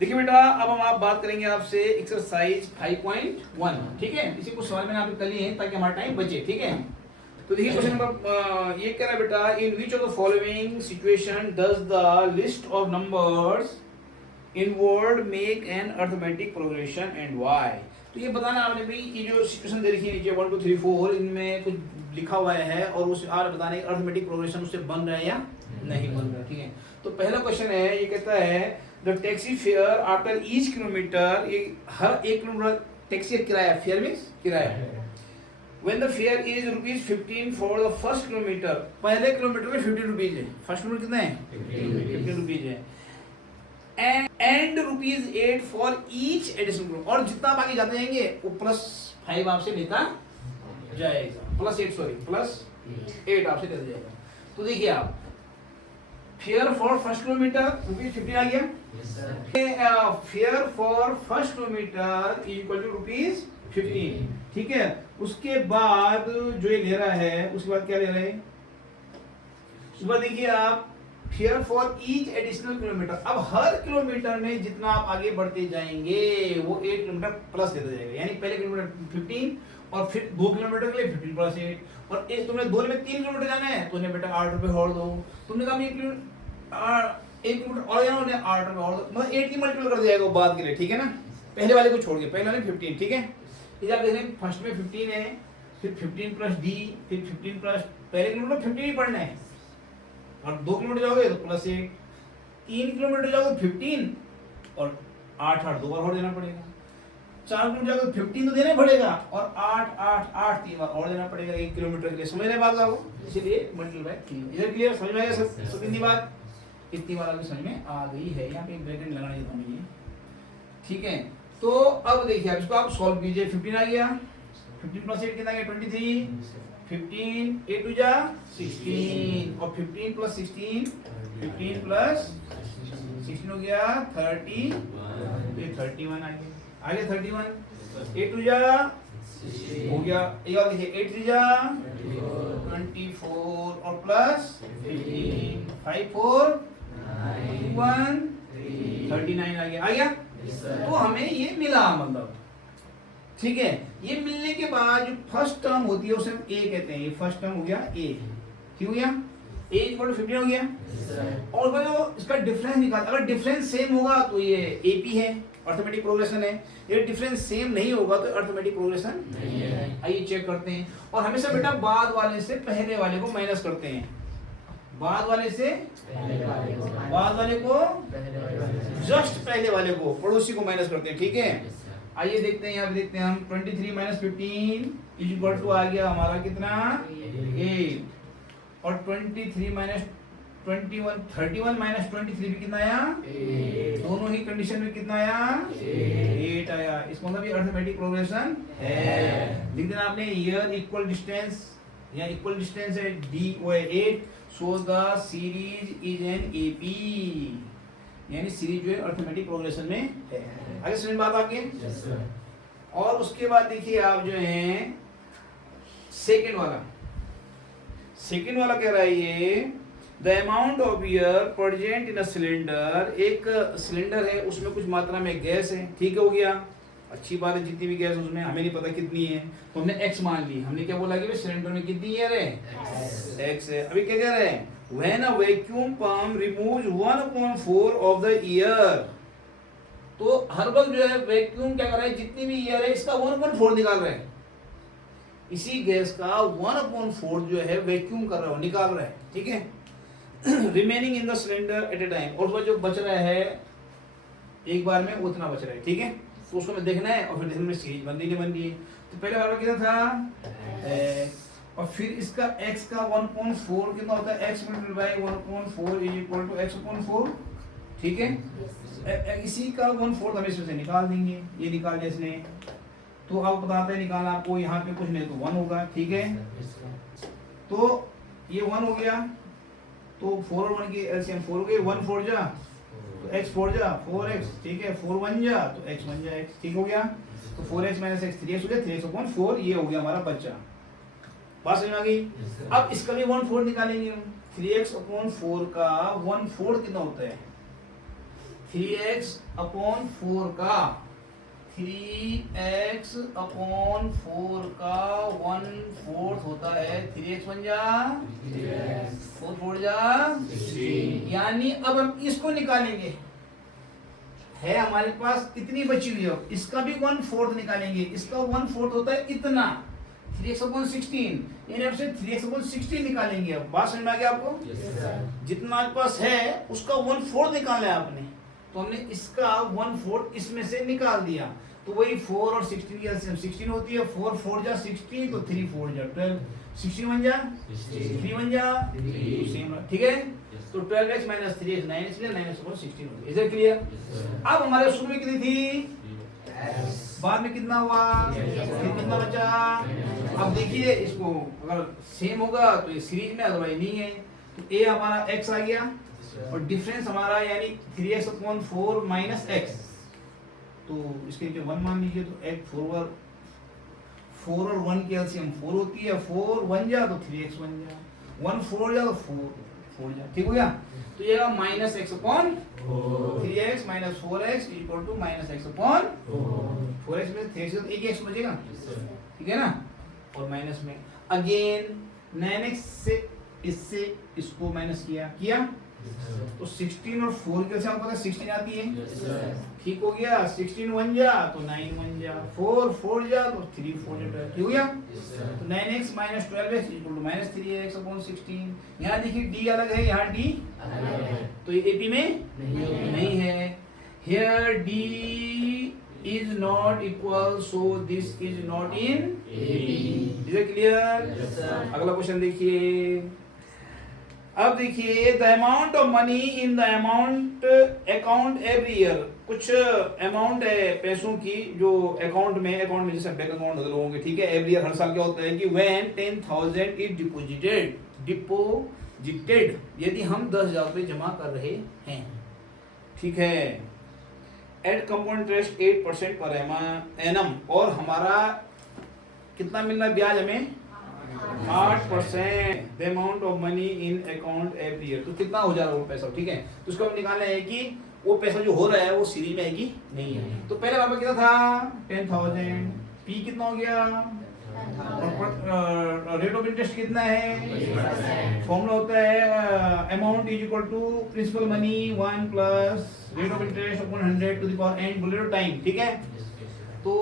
देखिए बेटा, अब हम आप बात करेंगे आपसे एक्सरसाइज 5.1। ठीक है, इसी को सवाल मैंने आपको कर लिए हैं ताकि हमारा टाइम बचे। ठीक है, तो देखिए क्वेश्चन नंबर ये कह रहा है बेटा, in which of the following situation does the list of numbers in word make an arithmetic progression and why. तो ये बताना आपने भाई, ये जो सिचुएशन दे रखी है नीचे 1 2 3 4, इनमें कुछ लिखा हुआ है और उस आप बताने अर्थमेटिक प्रोग्रेशन उससे बन रहा है या नहीं बन रहा। ठीक है, तो पहला क्वेश्चन है, ये कहता है the taxi fare after each kilometre, ये हर 1 किलोमीटर टैक्सी किराया, फेयर मींस किराया। When the fare is ₹15 for the first kilometer, पहले किलोमीटर में 15 रुपीज है, फर्स्ट किलोमीटर कितना है 15 रुपीज है, and ₹8 for each additional kilometre, और जितना आप आगे जाते जाएंगे वो +5 आपसे लेता जाएगा, +8 आपसे लेता जाएगा। तो देखिए आप, फेयर फॉर फर्स्ट किलोमीटर ₹15 आ गया, fare for first kilometre equal to ₹15। ठीक है, उसके बाद जो ये ले रहा है, उसके बाद क्या ले रहा है, उसके बाद देखिए आप, fare for each additional kilometre, अब हर किलोमीटर में जितना आप आगे बढ़ते जाएंगे वो 8 किलोमीटर प्लस देता जाएगा, यानी पहले किलोमीटर 15 और फिर 2 किलोमीटर के लिए 15 + 8, और एक तुमने 2 में 3 किलोमीटर जाना है तो उन्हें बेटा 8 रुपए और दो, तुमने कहा 1 किलोमीटर और जाना, उन्हें 8 रुपए और दो, मतलब 8 की मल्टीपल कर दिया जाएगा बाद के लिए। ठीक है ना, पहले वाले को छोड़ के, पहले वाले 15। ठीक है, इधर देख रहे हैं फर्स्ट में 15 है, फिर 15 + d, फिर 15 प्लस, पहले किलोमीटर 15 ही पढ़ना है, और 2 किलोमीटर जाओगे तो +8, 3 किलोमीटर जाओगे 15 और 8 2 बार और देना पड़ेगा, 4 किलोमीटर जाओगे 15 तो देना ही पड़ेगा, और 8 3 बार और देना पड़ेगा 1 किलोमीटर के लिए। समझ रहे बात आपको, इसलिए मल्टीप्लाई किया। इधर क्लियर, समझ में आएगा सब इतनी बात, इतनी बात अभी समझ में आ गई है। यहाँ पे एक ब्रैकेट लगाना देता हूँ ये। ठीक है, तो अब देखिए आप इसको आप सॉल्व कीजिए। 15 आ गया, 15 + 8 कितना आ गया 23, 15 8 2 जा 16, और 15 + 16, 15 + 16 हो गया 30, ये 31 आ गया, आगे 31, 8 2 जा हो गया, एक और देखिए 8 3 जा 24, और +15, 5 4 1 39 आ गया। तो हमें ये मिला, मतलब ठीक है, ये मिलने के बाद जो फर्स्ट टर्म होती है उसे हम ए कहते हैं, ये फर्स्ट टर्म हो गया ए। ठीक हो गया, ए इक्वल टू 15 हो गया, और जो इसका डिफरेंस निकाल, अगर डिफरेंस सेम होगा तो ये एपी है, अर्थमेटिक प्रोग्रेशन है, ये डिफरेंस सेम नहीं होगा तो अर्थमेटिक प्रोग्रेशन नहीं है। आइए चेक करते हैं, और हमेशा बेटा बाद वाले से पहले वाले को माइनस करते हैं, बाद वाले से बाद वाले को जस्ट पहले वाले को, पड़ोसी को माइनस करते हैं। ठीक है, आइए देखते हैं, यहाँ पे देखते हैं हम, 23 - 15 इक्वल टू आ गया हमारा कितना 8, और 23 - 21 31 - 23 भी कितना आया 8, दोनों ही कंडीशन में कितना आया 8 आया। इसका मतलब ये अर्थमेटिक प्रोग्रेशन है। लिख देना आपने, हियर इक्वल डिस्टेंस, या इक्वल डिस्टेंस है डी वो है 8, so the series is an AP, यानी सीरीज जो है अर्थमेटिक प्रोग्रेशन में है। आगे समझ बात आपकी? और उसके बाद देखिए आप जो है सेकंड वाला कह रहा है ये, the amount of air present in a cylinder, एक सिलेंडर है उसमें कुछ मात्रा में गैस है। ठीक हो गया, अच्छी बात है, जितनी भी गैस उसमें, हमें नहीं पता कितनी है तो हमने x मान ली। हमने क्या बोला कि सिलेंडर में कितनी एयर है x है। अभी क्या कह रहे हैं, when a vacuum pump removes 1/4 of the air, तो हर वक्त जो है वैक्यूम क्या कर रहा है, जितनी भी एयर है इसका 1/4 निकाल रहा है, इसी गैस का 1/4 जो है वैक्यूम कर रहा है, निकाल रहा है। ठीक है, remaining in the cylinder eight A time, और उसमें जो बच रहा है एक बार में उतना बच रहा है। ठीक है, तो उसको हमें देखना है, और फिर देखने में सीरीज बन रही है। तो पहले वाला कितना था, और फिर इसका x का 1/4 कितना होता है, x × 1/4 = x/4। ठीक है, इसी का 1/4 हम इसमें से निकाल देंगे, ये निकाल दिया इसने, तो अब बताते हैं निकालना आपको, यहाँ पे कुछ नहीं तो 1 होगा। ठीक है, तो ये 1 हो गया, तो 4 और 1 की एलसीएम 4 हो गई, 1 4 जा तो x 4 जा 4x। ठीक है, 4 1 जा तो x 1 जा x। ठीक हो गया, तो 4x - x 3x हो गया, 3x/4, ये हो गया हमारा बच्चा। बात समझ में आ गई? अब इसका भी 1/4 निकालेंगे हम, 3x/4 का 1/4 कितना होता है 3x अपॉन 4 का 3x अपॉन 4 का 1/4 होता है 3x बन जा 4 4 जा 16। यानी अब हम इसको निकालेंगे, है हमारे पास इतनी बची हुई है, इसका भी 1/4 निकालेंगे, इसका 1/4 होता है इतना 3x अपॉन 16, यानी आपसे 3x अपॉन 16 निकालेंगे। अब बात समझ में आ गया आपको? जितना आपके पास है उसका 1/4 निकालना है आपने, तो हमने इसका 1/4 इसमें से निकाल दिया, तो वही 4 और 16 की एलसीएम 16 होती है, 4 4 जा 16, तो 3 4 जा 12, 16 बन जा 3 बन जा, सेम, ठीक है। तो 12x minus 3x 9x 9x upon 16 होगी। Is it clear? अब हमारे शुरू में कितनी थी, बाद में कितना हुआ, कितना बचा। अब देखिए इसको अगर सेम होगा तो ये सीरीज में, अदरवाइज नहीं है, तो a हमारा x आ गया और डिफरेंस हमारा यानी 3x अपॉन 4 माइनस x, तो इसके नीचे 1 मान लीजिए, तो x 4 और 1 की एलसीएम 4 होती है, 4 1 जा तो 3x बन जा, 1 4 जा तो 4 जा, ठीक हो गया। तो ये minus x upon 3x minus 4x equal to minus x upon 4x में 3x तो एक ही x बचेगा, ठीक है ना। और माइनस में अगेन 9x से इससे इसको माइनस किया तो 16 और 4 के साथ पता 16 आती है, ठीक हो गया। 16 1 जा तो 9 1 जा, 4 4 जा तो 3 4 जा, ठीक हो गया। तो 9x minus 12x equal to minus 3x upon 16। यहाँ देखिए d अलग है, यहाँ d तो ये AP में नहीं है। Here d is not equal, so this is not in AP. Is it clear? अगला क्वेश्चन देखिए। अब देखिए the amount of money in the amount account every year, कुछ अमाउंट है पैसों की जो अकाउंट में जैसे बैंक अकाउंट होते लोगों के, ठीक है। एवरी ईयर हर साल क्या होता है कि व्हेन 10,000 इज डिपोजिटेड, यदि हम 10,000 रुपये जमा कर रहे हैं, ठीक है, eight compound interest 8% per annum, और हमारा कितना मिल रहा है ब्याज हमें 8%, the amount of money in account every year, तो कितना हो जा रहा है वो पैसा, ठीक है। तो उसको हम निकालना है कि वो पैसा जो हो रहा है वो सीरीज में है कि नहीं है। तो पहले वाला कितना था 10,000, पी कितना हो गया, और रेट ऑफ इंटरेस्ट कितना है, फॉर्मूला होता है amount is equal to principal money 1 plus rate of interest upon 100 to the power n bullet time, ठीक है। तो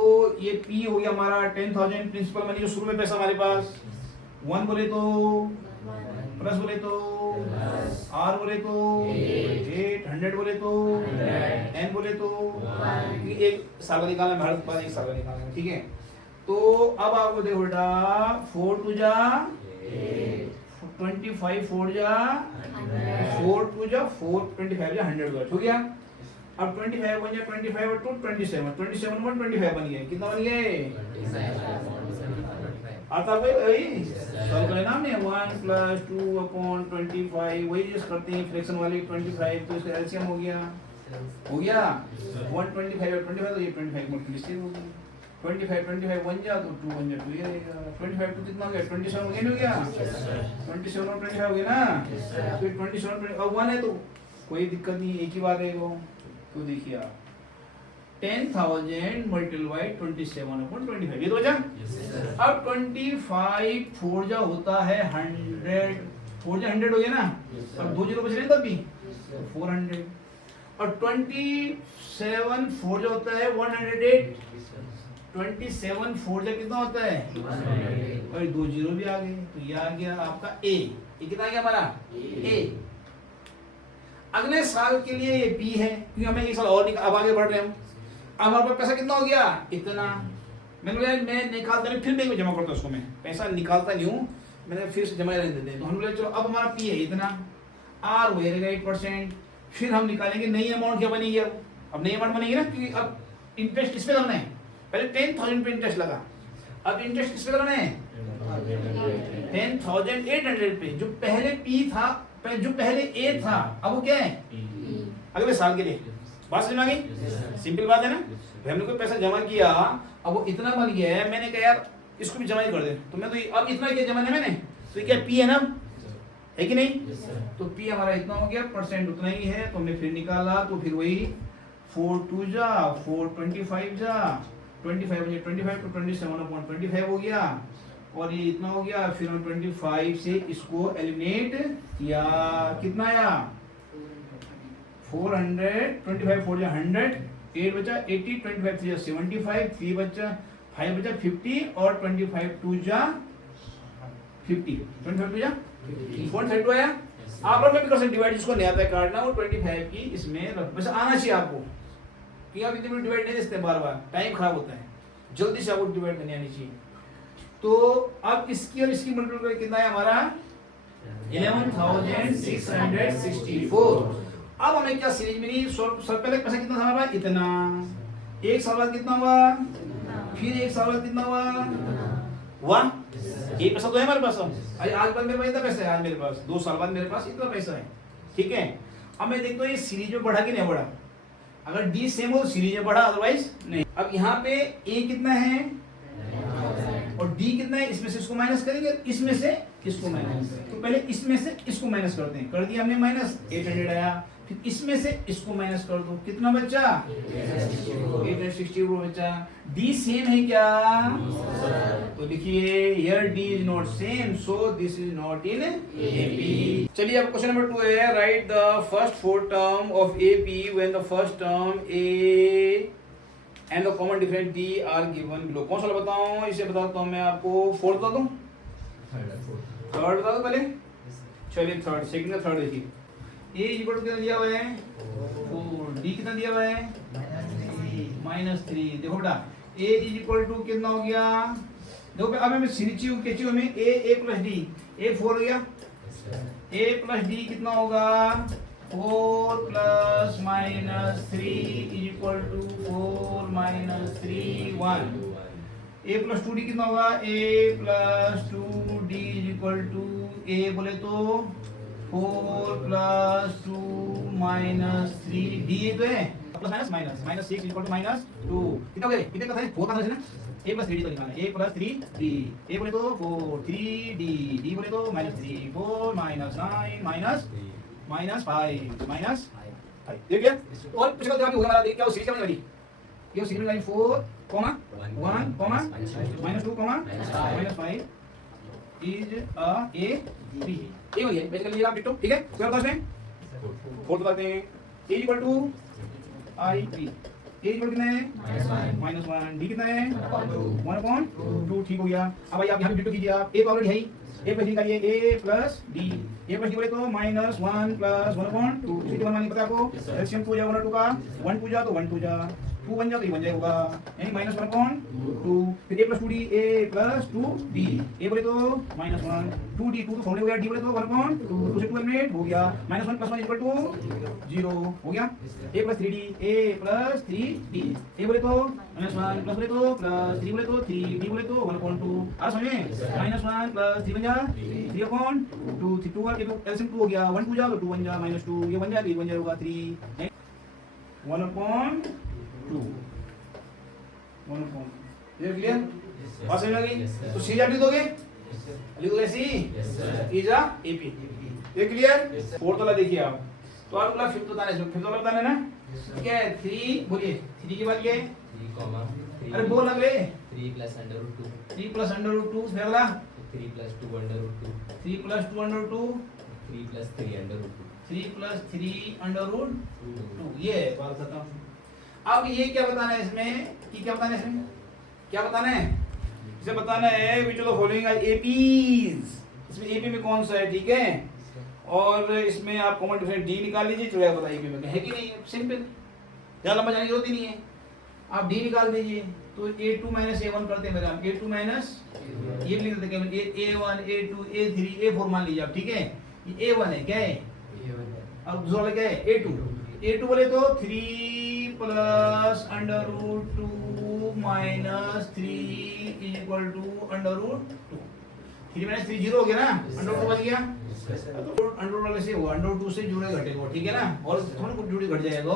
ये P हो गया हमारा 10,000 प्रिंसिपल मनी जो शुरू में पैसा हमारे पास, 1 बोले तो प्लस बोले तो R बोले तो 8, 100 बोले तो n बोले तो एक साल का निकालना है, हर बार एक साल का निकालना है, ठीक है। तो अब आपको देखो बेटा 4 2 जा 25, 4 जा 4 2 जा 4 25 जा 100 हो गया। अब 25 बन जा 25 और 2 27 27 1 25 बन गए, कितना बन गए आता वही सॉल्व करना हमने 1 + 2 अपॉन 25, वही जैसे करते हैं फ्रैक्शन वाली 25, तो इसका एलसीएम हो गया 125 और 25, तो ये 25 मल्टीप्लाई हो गया 25 1 जा तो 2 1 जा 2 ये रहेगा, 25 तो कितना हो गया 27 अगेन हो गया 27 और 25 हो गया ना, तो 27 अब 1 है तो कोई दिक्कत नहीं, एक ही बात है वो। तो देखिए आप 10,000 मल्टीप्लाई 27/25 ये तो बचा। अब 25 4 जा होता है 100, 4 जा 100 हो गया ना, अब 2 जीरो बच रहे तब भी तो 400, और 27 4 जा होता है 108, 27 4 जा कितना होता है 108, और 2 जीरो भी आ गए, तो ये आ गया आपका A। ये कितना आ गया हमारा A। अगले साल के लिए ये P है, क्योंकि हमें एक साल और अब आगे बढ़ रहे हैं हम। अब हमारे पास पैसा कितना हो गया इतना, मैंने बोला मैं निकालता नहीं फिर बैंक में जमा करता, उसको मैं पैसा निकालता नहीं हूँ, मैंने फिर से जमा रहने देते, तो हम बोले चलो अब हमारा P है इतना, R रहेगा 8%, फिर हम निकालेंगे नई अमाउंट क्या बनेगी, अब नई अमाउंट बनेगी ना, क्योंकि अब इंटरेस्ट किस पे करना है, पहले 10,000 पे इंटरेस्ट लगा, अब इंटरेस्ट किस पे करना है 10,800 पे, जो पहले P था, जो पहले A था, अब वो क्या है अगले साल के लिए। बात समझ में आ गई, सिंपल बात है ना। हमने कोई पैसा जमा किया, अब वो इतना बन गया है, मैंने कहा यार इसको भी जमा ही कर दे, तो मैं तो अब इतना क्या जमा है मैंने, तो ये क्या P है ना, है कि नहीं, तो P हमारा इतना हो गया, परसेंट उतना ही है, तो हमने फिर निकाला, तो फिर वही 4 2 जा 4 25 जा 25 25 to 27/25 हो गया और ये इतना हो गया। फिर हम 25 से इसको एलिमिनेट किया, कितना आया 400, 25 4 जा 100, 8 बचा 80, 25 3 जा 75, 3 बचा 5 बचा 50 और 25 2 जा 50, 25 2 जा 432 आया। आप लोग में भी कर सकते डिवाइड, जिसको नहीं आता है काटना वो 25 की इसमें बस आना चाहिए आपको, कि आप इतने डिवाइड नहीं देते बार बार, टाइम खराब होता है, जल्दी से आपको डिवाइड करनी आनी चाहिए। तो अब इसकी और इसकी मल्टीप्लाई कितना है हमारा 11,664। अब हमें क्या सीरीज मिली, सब पहले पैसा कितना था हमारा इतना, एक साल बाद कितना हुआ, फिर एक साल बाद कितना हुआ वाह, ये पैसा तो है हमारे पास। आज बाद मेरे पास इतना पैसा है, आज मेरे पास 2 साल बाद मेरे पास इतना पैसा है, ठीक है। अब मैं देखता हूँ ये सीरीज में बढ़ा कि नहीं बढ़ा, अगर डी सेम हो तो सीरीज में बढ़ा, अदरवाइज नहीं। अब यहाँ पे ए कितना है और डी कितना है, इसमें से इसको माइनस करेंगे, इसमें से इसको माइनस, तो पहले इसमें से इसको माइनस करते हैं, कर दिया हमने माइनस 800 आया, फिर इसमें से इसको माइनस कर दो, कितना बचा 860 बचा। डी सेम है क्या, तो लिखिए here D is not same, so this is not in AP. चलिए अब क्वेश्चन नंबर 2 है, right the first 4 term of AP when the first term A and the common difference D R given below. कौन सा बताऊं, इसे बताता हूं मैं आपको, फोर्थ बता दूं, थर्ड बता दो पहले, चलिए थर्ड, सेकंड का थर्ड देखिए। ए इक्वल टू कितना दिया हुआ है 4, डी कितना दिया हुआ है -3। देखो बेटा ए इज इक्वल टू कितना हो गया, देखो अब हमें सीरीज कैची हमें ए प्लस डी, ए 4 हो गया, ए प्लस डी कितना होगा 4 plus -3 is equal to 4 -3 1। A plus 2डी कितना होगा, ए प्लस 2डी इज इक्वल टू ए बोले तो 4 प्लस 2 -3 डी तो है plus minus -6 is equal to -2, कितना हो गया, कितने का था 4 का था ना, a प्लस 3d तो निकालना है, a प्लस 3d, a बोले तो 4 3d, d बोले तो -3 4 -9 -5 देख गया। और पिछला जवाब होगा हमारा, देख क्या वो सीरीज क्या बनी वाली, ये series line 4 1 -2 -5 is a a 3, ये वही है बेसिकली, ये आप डिटो, ठीक है। क्या होता है इसमें फोर्थ बताते हैं, a equal to i 3, a equal कितना है -1, d कितना है 1/2, ठीक हो गया। अब भाई आप यहाँ पे डिटो कीजिए, आप a तो ऑलरेडी है ही, a प्लस डी करिए, a plus D, a plus D बोले तो -1 प्लस 1/2, सीधी वन मानी पता आपको, एलसीएम 2 जा 1 और 2 का 1 2 जा तो 1 2 जा 2 बन जा तो ये बन जाएगा, यानी -1/2, फिर a plus 2d, a plus 2d, a बोले तो -1 2d, 2 तो फोड़ हो गया, d बोले तो 1/2, 2 से 2 एलिमिनेट हो गया, -1 + 1 इक्वल टू 0 हो गया। a plus 3d, a plus 3d, a बोले तो -1 प्लस बोले तो प्लस 3 बोले तो 3, d बोले तो 1/2, आ समझे, -1 प्लस 3 बन जा 3/2, 2 का एलसीएम 2 हो गया, 1 2 जा तो 2 बन जा, -2 ये बन जाएगा, ये बन जाएगा 3 1/2 1/2, ये क्लियर, बात समझ आ गई। तो सी जा लिख दोगे, सी इज अ एपी, ये क्लियर। फोर्थ वाला देखिए आप, तो आप बोला फिफ्थ बताना है, फिफ्थ वाला बताना है ना, ठीक है। 3 बोलिए, 3 के बाद ये 3, अरे बोल अगले 3 + √2, 3 + √2, फिर अगला 3 + 2 √2, 3 + 2 √2, 3 + 3 √2, 3 + 3 √2, ये बात खत्म। अब ये क्या बताना है इसमें, कि क्या बताना है इसमें, क्या बताना है, इसे बताना है which of the following are APs, इसमें एपी में कौन सा है, ठीक है। और इसमें आप कॉमन डिफरेंस डी निकाल लीजिए, चलो बताइए एपी में है कि नहीं, सिंपल, ज़्यादा लंबा जाने की जरूरत ही नहीं है, आप डी निकाल दीजिए। तो a2 - a1 करते हैं मेरा, a2 माइनस ये लिख देते हैं, a1 a2 a3 a4 मान लीजिए आप, ठीक है। ये a1 है, क्या है, अब दूसरा वाला क्या है a2, a2 बोले तो 3 + √2 - 3 इज इक्वल टू √2, 3 - 3 0 हो गया ना, √2 बच गया, अंडर वाले से वो √2 से जुड़े घटेगा, ठीक है ना, और थोड़ा कुछ जुड़े घट जाएगा।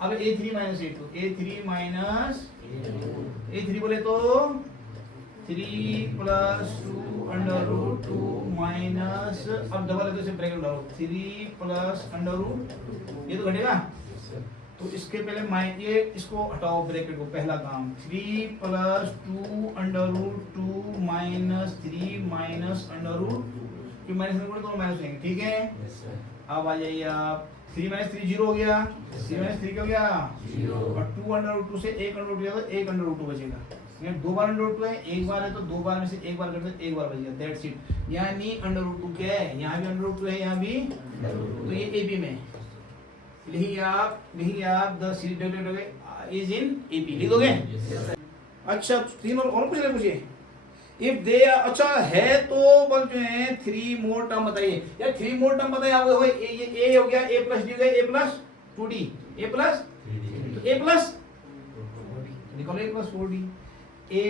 अब a3 - a2, a3 बोले तो 3 + 2 √2 माइनस, अब डबल है तो इसे ब्रैकेट डालो, 3 + √2, ये तो घटेगा, तो इसके पहले ये इसको हटाओ ब्रैकेट को, पहला काम 3 plus 2 under root 2 minus 3 minus under root 2, क्यों माइनस में तो माइनस लेंगे, ठीक है। Yes sir. अब आ जाइए आप, 3 माइनस 3 0 हो गया, 3 माइनस 3 क्या हो गया 0, और 2 अंडर रूट 2 से 1 अंडर रूट गया तो 1 अंडर रूट 2 बचेगा। ये 2 बार अंडर रूट 2 है, एक बार है तो 2 बार में से एक बार करते एक बार बच गया, दैट्स इट। यानी अंडर रूट 2 क्या है, यहाँ भी अंडर रूट 2 है, यहाँ भी, तो ये एबी में लिखिए आप the series is in AP, लिख दोगे। अच्छा 3 और कुछ नहीं पूछिए। इफ दे अच्छा है तो बोलते हैं 3 मोर टर्म बताइए, या 3 मोर टर्म बताइए आपको। ये ए हो गया, ए प्लस डी हो गया, ए प्लस 2d, ए प्लस, तो ए प्लस निकालो, ए प्लस 4d, ए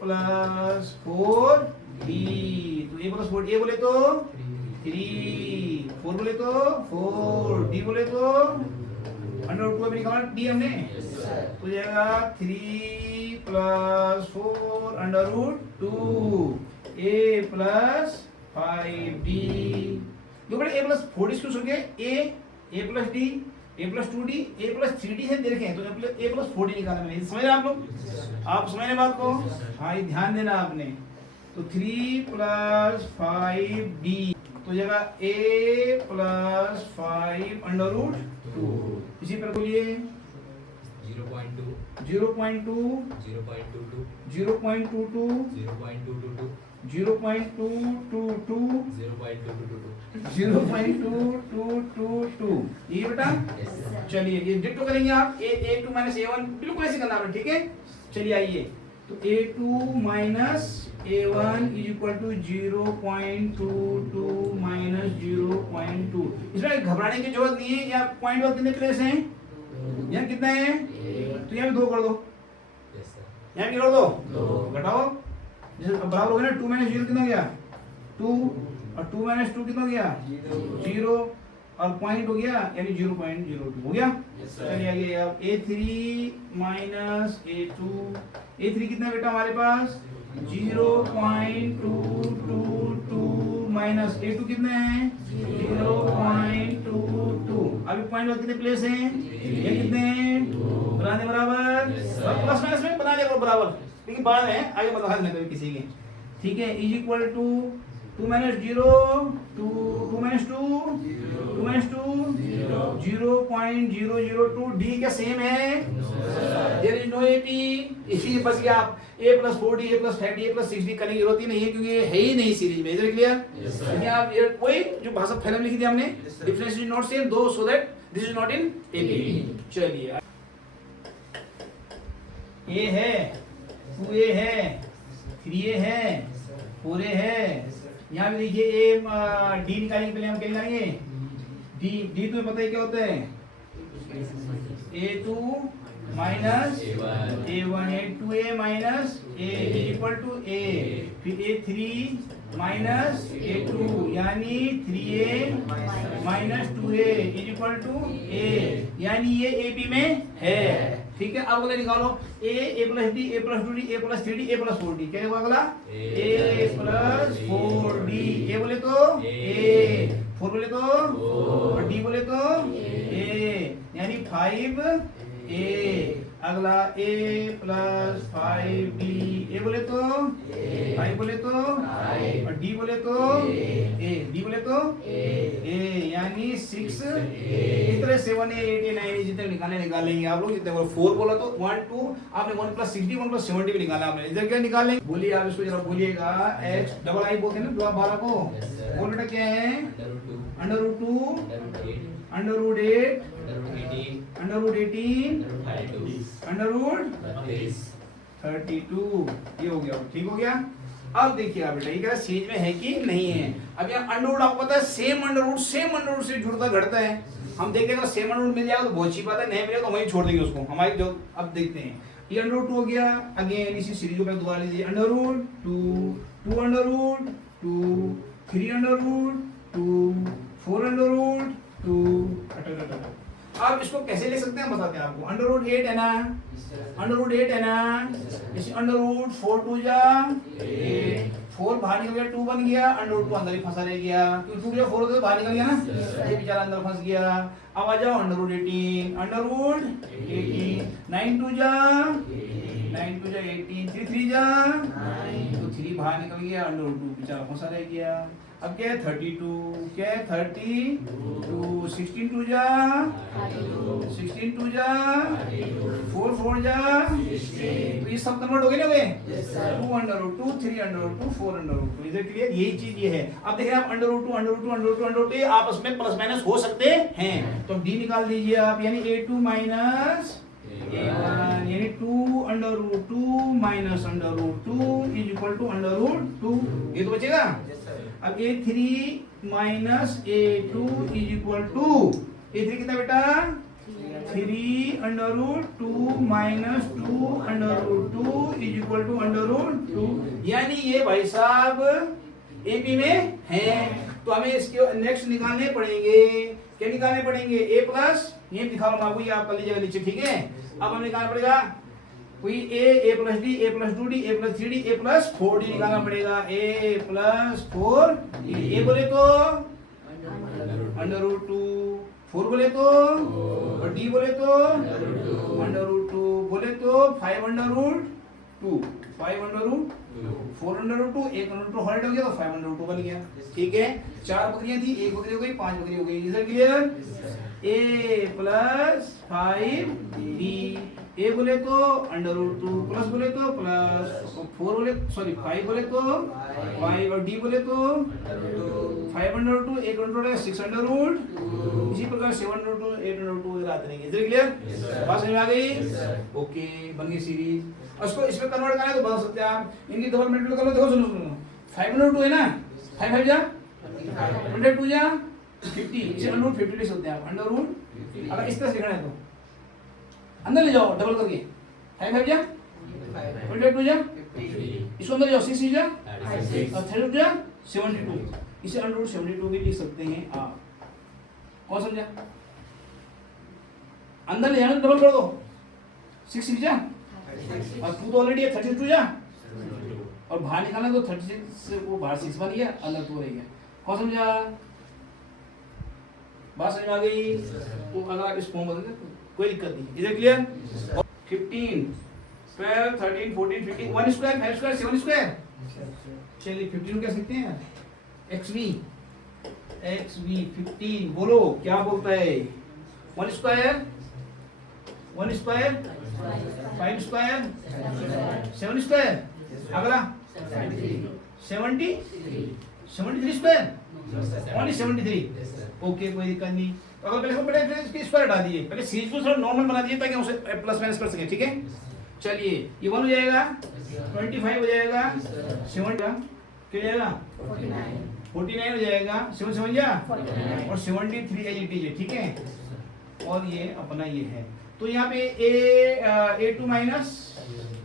प्लस 4d, तो ए प्लस 4, ए बोले तो 3, 4 बोले तो 4, डी बोले तो अंडर रूट 2 में निकाला डी हमने, तो जाएगा 3 प्लस 4 अंडर रूट 2 ए प्लस 5d। जो बड़े ए प्लस 4d क्यों सुन गए, ए प्लस डी, ए प्लस 2d, ए प्लस 3d है देखें, तो ए प्लस 4d निकाला मैंने, समझ रहे आप लोग, आप समझ रहे बात को, हाँ ये ध्यान देना आपने। तो 3 प्लस 5d तो जगह a प्लस 5 अंडर रूट 2, इसी पर बोलिए 0.2, 0.2, 0.22, 0.22, 0.222, 0.222, 0.2222, ये बेटा। Yes sir. चलिए ये डिक्टो करेंगे आप, a2 माइनस a1 बिल्कुल ऐसे करना है, ठीक है। चलिए आइए, तो a2 minus a1 is equal to 0.22 minus 0.2। इसमें घबराने की जरूरत नहीं है, या पॉइंट और कितने प्लेस हैं, यहाँ कितना है, तो यहाँ भी 2 कर दो, यस सर। यहाँ भी कर दो, घटाओ, जैसे बराबर हो गया ना, 2 माइनस 0 कितना हो गया 2, और 2 माइनस 2 कितना हो गया 0, और पॉइंट हो गया यानी 0.02 हो गया। चलिए आगे अब a3 माइनस a2, a3 कितना है बेटा हमारे पास 0.222 माइनस a2 कितना है 0.22। अभी पॉइंट कितने प्लेस हैं, ये कितने हैं, बना दे बराबर, प्लस माइनस में बना देगा बराबर, लेकिन बाद में आगे बता देना कभी किसी के, ठीक है। Is equal to 2 minus 0 2 minus 2 2 minus 2 0.002, d क्या सेम है, देयर इज नो एपी, इसी बस गया आप a plus 4d a plus 5d a plus 6d करने की जरूरत ही नहीं है, क्योंकि ये है ही नहीं सीरीज में, इधर क्लियर। लेकिन आप ये वही जो भाषा पहले लिखी थी हमने, डिफरेंस इज नॉट सेम दो, so that this is not in AP. चलिए a है 2a है 3a है 4a है, यहाँ भी देखिए a d निकालेंगे, पहले हम क्या निकालेंगे d तुम्हें पता है क्या होता है, a2 minus a1, a2a minus a equal to a, फिर a3 माइनस a2 यानी 3a minus 2a is equal to a, यानी ये ab में है, ठीक है। अब अगला निकालो a plus d a plus 2d a plus 3d a plus 4d, क्या होगा अगला a प्लस 4d, a बोले तो a, 4 बोले तो और d बोले तो a, यानी 5a। अगला a प्लस 5d, a बोले तो 5 बोले तो और d बोले तो a, d बोले तो a, यानी 6। इस तरह 7a 8a 9a जितने निकालेंगे आप लोग, जितने 4 बोला तो 1 2, आपने 1 प्लस 6d 1 प्लस 7d भी निकाला आपने, इधर क्या निकालेंगे बोलिए आप इसको जरा बोलिएगा, x डबल आई बोलते हैं ना 12 को, बोल बेटा क्या है under root 2 under root 8 under root 18 under root 32, ये हो गया, ठीक हो गया। अब देखिए आप बेटा ये क्या सीरीज में है कि नहीं है। अब यहाँ अंडर रूट आपको पता है सेम अंडर रूट से जुड़ता घटता है, हम देखते हैं अगर सेम अंडर रूट मिल जाएगा तो बहुत अच्छी बात है, नहीं मिलेगा तो वहीं छोड़ देंगे उसको हमारी जो। अब देखते हैं ये अंडर रूट 2 हो गया, अगेन इसी सीरीज को दोबारा लीजिए, under root 2 2 under root 2 3 under root 2 4 under root 2, आप इसको कैसे ले सकते हैं बताते हैं आपको। अंडर रूट 8 है ना, अंडर रूट 8 है ना, इसे अंडर रूट 4 2 जा 8, 4 बाहर निकल गया 2 बन गया, अंडर रूट 2 अंदर ही फंसा रह गया क्योंकि 2 4 होते तो बाहर निकल गया ना, ये बेचारा अंदर फंस गया। अब आ जाओ अंडर रूट 18, अंडर रूट 18, 9 2 जा 18, 3 3 जा 9, तो 3 बाहर निकल गया, अंडर रूट 2 बेचारा फंसा रह गया। अब क्या है 32, क्या है 32, 16 2 जा 16 2 जा 4 4 जा, तो ये सब कन्वर्ट हो गए ना वे, 2 under root 2, 3 under root 2, 4 under root 2, इधर क्लियर, यही चीज ये है। अब देख रहे हैं आप under root 2 under root 2 under root 2 under root 2 आपस में प्लस माइनस हो सकते हैं, तो डी निकाल दीजिए आप, यानी a2 माइनस a1, यानी 2 under root 2 minus under root 2 is equal to under root 2, ये तो बचेगा। अब a3 minus a2 is equal to, a3 कितना बेटा 3 under root 2 minus 2 under root 2 is equal to under root 2, यानी ये भाई साहब AP में है, तो हमें इसके नेक्स्ट निकालने पड़ेंगे, क्या निकालने पड़ेंगे a प्लस, ये दिखा रहा हूं आपको, ये आप कर लीजिएगा नीचे, ठीक है। अब हमें निकालना पड़ेगा कोई a plus D, a plus 2d, a plus 3d, a plus 4d निकालना पड़ेगा, a प्लस 4d, a बोले तो अंडर रूट 2, 4 बोले तो और d बोले तो अंडर रूट 2 बोले तो 5 under root 2, 5 under root 4 under root 2, 1 under root 2 halt हो गया तो 5 अंडर रूट 2 बन गया, ठीक है। 4 बकरियां थी, 1 बकरी हो गई, 5 बकरी हो गई, इधर clear. a plus 5d, a बोले तो अंडर रूट 2, प्लस बोले तो प्लस, 4 बोले सॉरी 5 बोले तो 5 और d बोले तो 5 under root 2, 1 under root 6 under root, इसी प्रकार 7 अंडर रूट 8 अंडर रूट याद रहेंगे, इधर क्लियर, बात समझ में आ गई, ओके बन गई सीरीज। उसको इसमें कन्वर्ट करना है तो बता सकते हैं आप, इनकी डबल मल्टीप्लाई कर लो, देखो सुनो 5 अंडर रूट 2 है ना, 5 5 जा 102 जा 50, इसे अंडर रूट 50 ले सकते हैं आप, अंडर रूट, अगर इस तरह से लिखना है तो अंदर ले जाओ डबल करके, 5 5 जा 102 जा, इसको अंदर जाओ 6 जा और 3 जा 72, इसे अंडर रूट 72 भी लिख सकते हैं आप, कौन समझा। अंदर ले जाना डबल कर दो, 6 जा और 2 तो ऑलरेडी है 32 जा, और बाहर निकालना तो 36 से वो बाहर 6 बन गया, अंदर 2 रह गया, कौन समझा, बात समझ में आ गई। तो अगर आप इस फॉर्म बदल दे कोई दिक्कत नहीं, इधर क्लियर। 15 12 13 14 15 1 स्क्वायर 5 स्क्वायर 7 स्क्वायर, चलिए 15 कह सकते हैं xv 15, बोलो क्या बोलता है, 1 स्क्वायर 1 स्क्वायर 5 स्क्वायर 7 स्क्वायर, अगला 73 स्क्वायर, ओनली 73, ओके कोई दिक्कत नहीं। तो अगर पहले इसके स्क्वायर हटा दिए, पहले सीरीज को थोड़ा नॉर्मल बना दिए ताकि हम उसे प्लस माइनस कर सके, ठीक है। चलिए ये 1 हो जाएगा, 25 हो जाएगा, 7 क्या हो जाएगा 49 हो जाएगा, 7 7 जा और 73 है, ठीक है। और ये अपना ये है, तो यहाँ पे a2 माइनस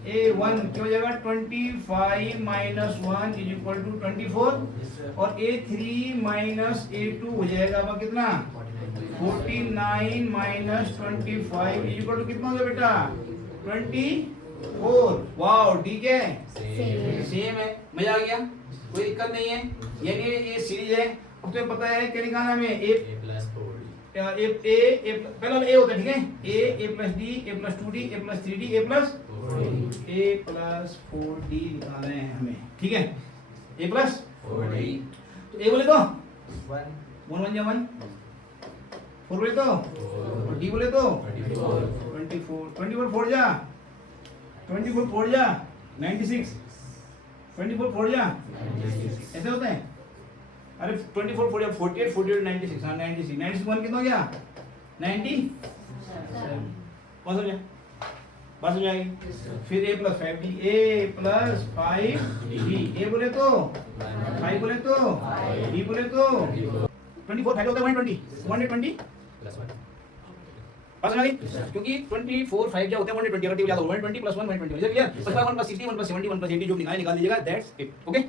a1 क्या हो जाएगा 25 माइनस 1 इज इक्वल टू 24, और a3 माइनस a2 हो जाएगा अब कितना 49 माइनस 25 इज इक्वल टू कितना हो गया बेटा 24, वाओ ठीक है सेम है, मजा आ गया, कोई दिक्कत नहीं है, यानी ये सीरीज है। अब तुम्हें पता है क्या निकालना हमें, a प्लस 4d, पहले a होता है, ठीक है, a plus d, a plus 2d, a plus 3d, a plus 4d निकालना है हमें, ठीक है, a प्लस 4d, तो a बोले तो 1 1 जा 1, 4 बोले तो और d बोले तो 24 4 जा 24 4 जा 96, 24 4 जा ऐसे होता है, अरे 24 4 जा 48 48 96, हाँ 96 1 कितना हो गया 90, कौन समझा, बात समझ आएगी। फिर a plus 5d, a plus 5d, a बोले तो 5 बोले तो d बोले तो 24 5 होता है 120 120 प्लस 1, बात समझ आ गई, क्योंकि 24 5 क्या होता है 120, अगर याद हो 120 प्लस 1 120 हो जाएगा, 1 प्लस 60 1 प्लस 70 1 प्लस 80 जो निकाल दीजिएगा, दैट्स इट, ओके।